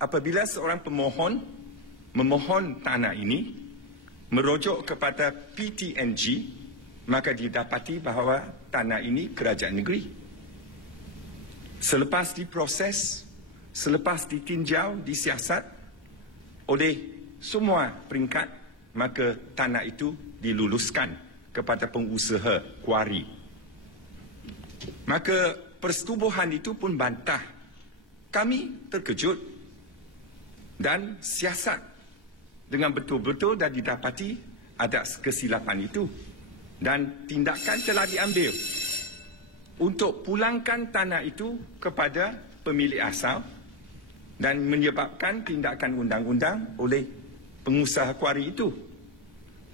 apabila seorang pemohon memohon tanah ini merujuk kepada PTNG, maka didapati bahawa tanah ini kerajaan negeri. Selepas diproses, selepas ditinjau, disiasat oleh semua peringkat, maka tanah itu diluluskan kepada pengusaha kuari. Maka persetubuhan itu pun bantah. Kami terkejut dan siasat dengan betul-betul dah didapati ada kesilapan itu dan tindakan telah diambil untuk pulangkan tanah itu kepada pemilik asal dan menyebabkan tindakan undang-undang oleh pengusaha kuari itu.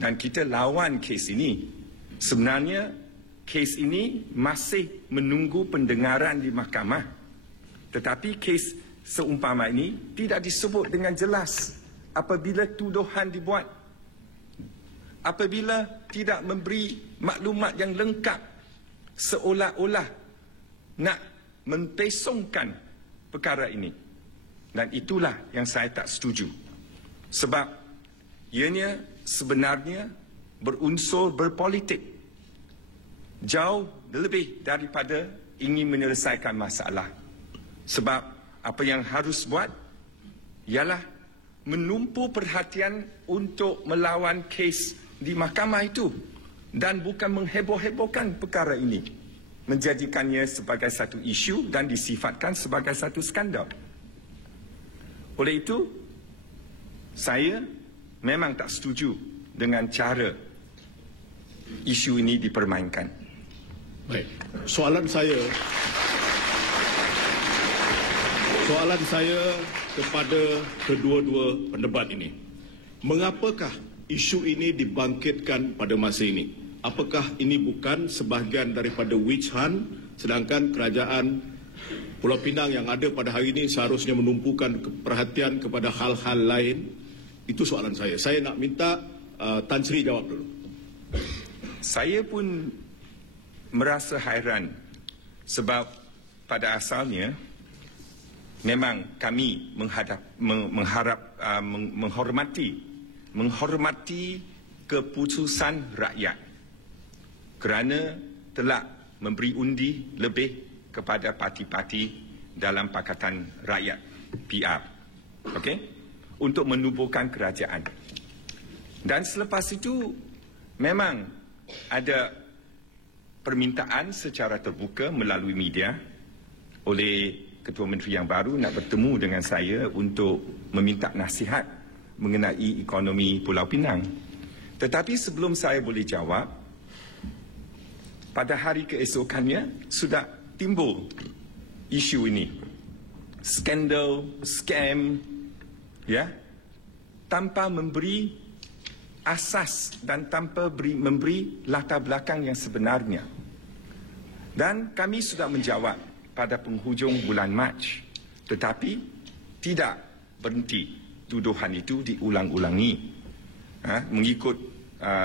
Dan kita lawan kes ini. Sebenarnya kes ini masih menunggu pendengaran di mahkamah. Tetapi kes seumpama ini tidak disebut dengan jelas apabila tuduhan dibuat. Apabila tidak memberi maklumat yang lengkap, seolah-olah nak mempesongkan perkara ini. Dan itulah yang saya tak setuju. Sebab ianya sebenarnya berunsur berpolitik. Jauh lebih daripada ingin menyelesaikan masalah. Sebab apa yang harus buat ialah menumpu perhatian untuk melawan kes di mahkamah itu dan bukan mengheboh-hebohkan perkara ini, menjadikannya sebagai satu isu dan disifatkan sebagai satu skandal. Oleh itu, saya memang tak setuju dengan cara isu ini dipermainkan. Baik, soalan saya kepada kedua-dua pendebat ini. Mengapakah isu ini dibangkitkan pada masa ini? Apakah ini bukan sebahagian daripada witch hunt, sedangkan kerajaan Pulau Pinang yang ada pada hari ini seharusnya menumpukan perhatian kepada hal-hal lain? Itu soalan saya. Saya nak minta Tan Sri jawab dulu. Saya pun merasa hairan sebab pada asalnya memang kami menghormati keputusan rakyat kerana telah memberi undi lebih kepada parti-parti dalam Pakatan Rakyat PR, okey, untuk menubuhkan kerajaan. Dan selepas itu memang ada permintaan secara terbuka melalui media oleh Ketua Menteri yang baru nak bertemu dengan saya untuk meminta nasihat mengenai ekonomi Pulau Pinang. Tetapi sebelum saya boleh jawab, pada hari keesokannya sudah timbul isu ini. Skandal, scam, ya, tanpa memberi asas dan tanpa memberi latar belakang yang sebenarnya. Dan kami sudah menjawab pada penghujung bulan Mac, tetapi tidak berhenti tuduhan itu diulang-ulangi. Mengikut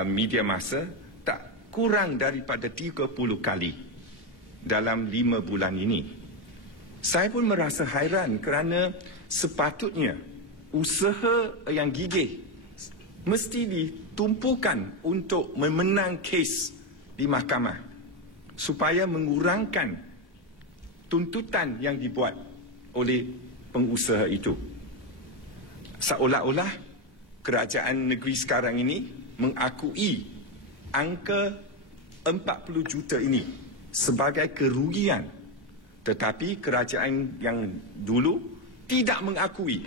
media masa, tak kurang daripada 30 kali dalam 5 bulan ini. Saya pun merasa hairan kerana sepatutnya usaha yang gigih mesti ditumpukan untuk memenang kes di mahkamah supaya mengurangkan tuntutan yang dibuat oleh pengusaha itu. Seolah-olah kerajaan negeri sekarang ini mengakui angka 40 juta ini sebagai kerugian, tetapi kerajaan yang dulu tidak mengakui.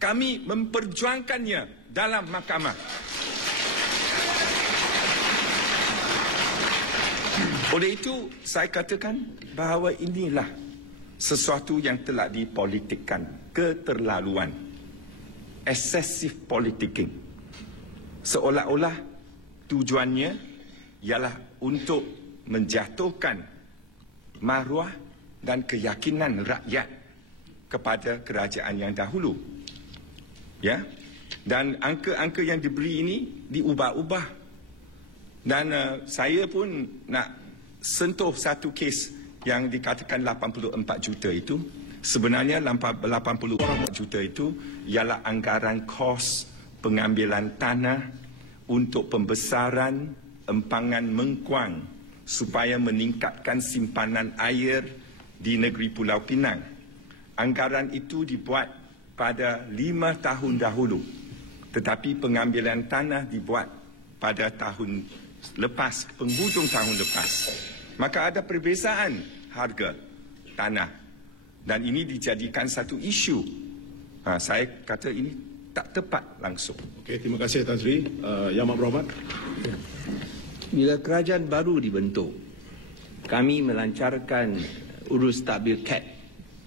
Kami memperjuangkannya dalam mahkamah. Oleh itu, saya katakan bahawa inilah sesuatu yang telah dipolitikkan, keterlaluan, excessive politicking. Seolah-olah tujuannya ialah untuk menjatuhkan maruah dan keyakinan rakyat kepada kerajaan yang dahulu. Ya, dan angka-angka yang diberi ini diubah-ubah. Dan saya pun nak sentuh satu kes yang dikatakan 84 juta itu Sebenarnya 80 juta itu ialah anggaran kos pengambilan tanah untuk pembesaran empangan Mengkuang supaya meningkatkan simpanan air di negeri Pulau Pinang. Anggaran itu dibuat pada 5 tahun dahulu, tetapi pengambilan tanah dibuat pada tahun lepas, penghujung tahun lepas. Maka ada perbezaan harga tanah. Dan ini dijadikan satu isu. Saya kata ini tak tepat langsung. Okey, terima kasih Tan Sri. Yang Mak Berhormat. Bila kerajaan baru dibentuk, kami melancarkan urus tadbir CAT,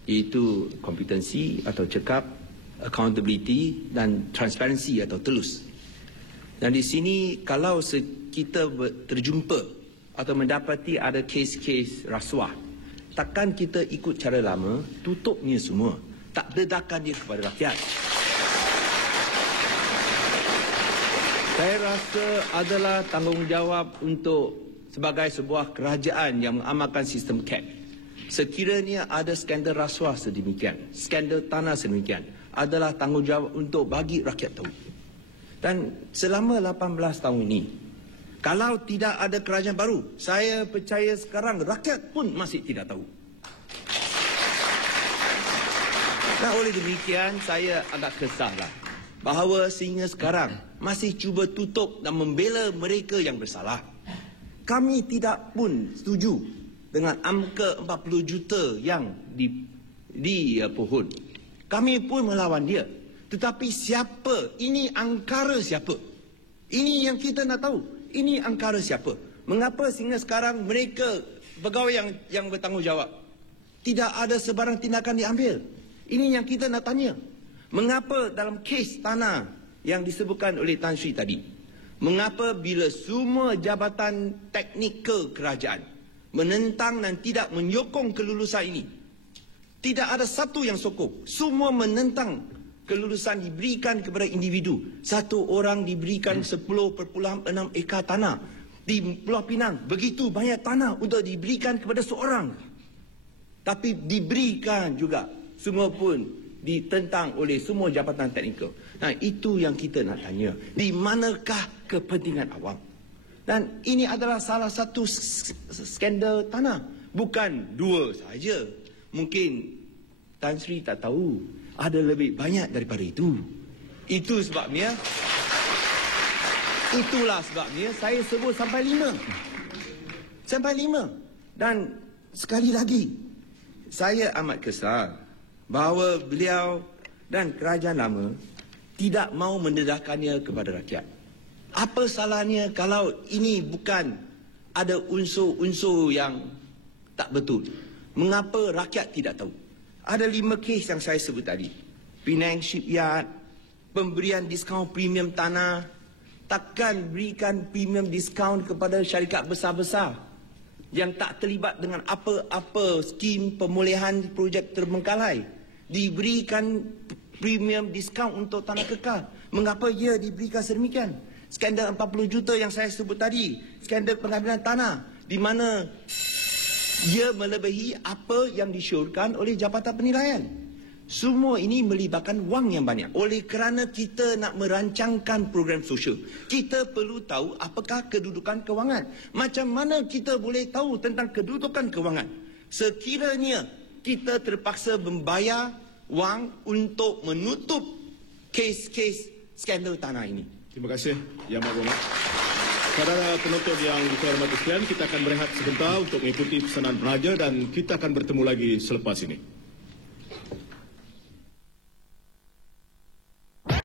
iaitu kompetensi atau cekap, accountability dan transparency atau telus. Dan di sini kalau kita terjumpa atau mendapati ada kes-kes rasuah, takkan kita ikut cara lama, tutupnya semua, tak dedakan dia kepada rakyat. Saya rasa adalah tanggungjawab untuk sebagai sebuah kerajaan yang mengamalkan sistem CAT. Sekiranya ada skandal rasuah sedemikian, skandal tanah sedemikian, adalah tanggungjawab untuk bagi rakyat tahu. Dan selama 18 tahun ini, kalau tidak ada kerajaan baru, saya percaya sekarang rakyat pun masih tidak tahu. Dan oleh demikian, saya agak kesahlah bahawa sehingga sekarang masih cuba tutup dan membela mereka yang bersalah. Kami tidak pun setuju dengan angka 40 juta yang dipohon. Kami pun melawan dia. Tetapi siapa? Ini angkara siapa? Ini yang kita nak tahu. Ini angkara siapa? Mengapa sehingga sekarang mereka pegawai yang bertanggungjawab tidak ada sebarang tindakan diambil? Ini yang kita nak tanya. Mengapa dalam kes tanah yang disebutkan oleh Tan Sri tadi, mengapa bila semua jabatan teknikal kerajaan menentang dan tidak menyokong kelulusan ini, tidak ada satu yang sokong, semua menentang kelulusan diberikan kepada individu. Satu orang diberikan 10.6 ekar tanah di Pulau Pinang. Begitu banyak tanah untuk diberikan kepada seorang. Tapi diberikan juga, semua pun ditentang oleh semua jabatan teknikal. Nah, itu yang kita nak tanya. Di manakah kepentingan awam? Dan ini adalah salah satu skandal tanah. Bukan dua saja. Mungkin Tan Sri tak tahu. Ada lebih banyak daripada itu. Itulah sebabnya saya sebut sampai 5. Sampai 5. Dan sekali lagi, saya amat kesal bahawa beliau dan kerajaan lama tidak mahu mendedahkannya kepada rakyat. Apa salahnya kalau ini bukan ada unsur-unsur yang tak betul? Mengapa rakyat tidak tahu? Ada 5 kes yang saya sebut tadi. Penang Shipyard, pemberian diskaun premium tanah, takkan berikan premium diskaun kepada syarikat besar-besar yang tak terlibat dengan apa-apa skim pemulihan projek terbengkalai. Diberikan premium diskaun untuk tanah kekal. Mengapa ia diberikan sedemikian? Skandal 40 juta yang saya sebut tadi, skandal pengambilan tanah, di mana ia melebihi apa yang disyorkan oleh Jabatan Penilaian. Semua ini melibatkan wang yang banyak. Oleh kerana kita nak merancangkan program sosial, kita perlu tahu apakah kedudukan kewangan. Macam mana kita boleh tahu tentang kedudukan kewangan sekiranya kita terpaksa membayar wang untuk menutup kes-kes skandal tanah ini? Terima kasih, Yang Mak Berhormat. Saudara penonton yang dihormati sekalian, kita akan berehat sebentar untuk mengikuti pesanan penaja dan kita akan bertemu lagi selepas ini.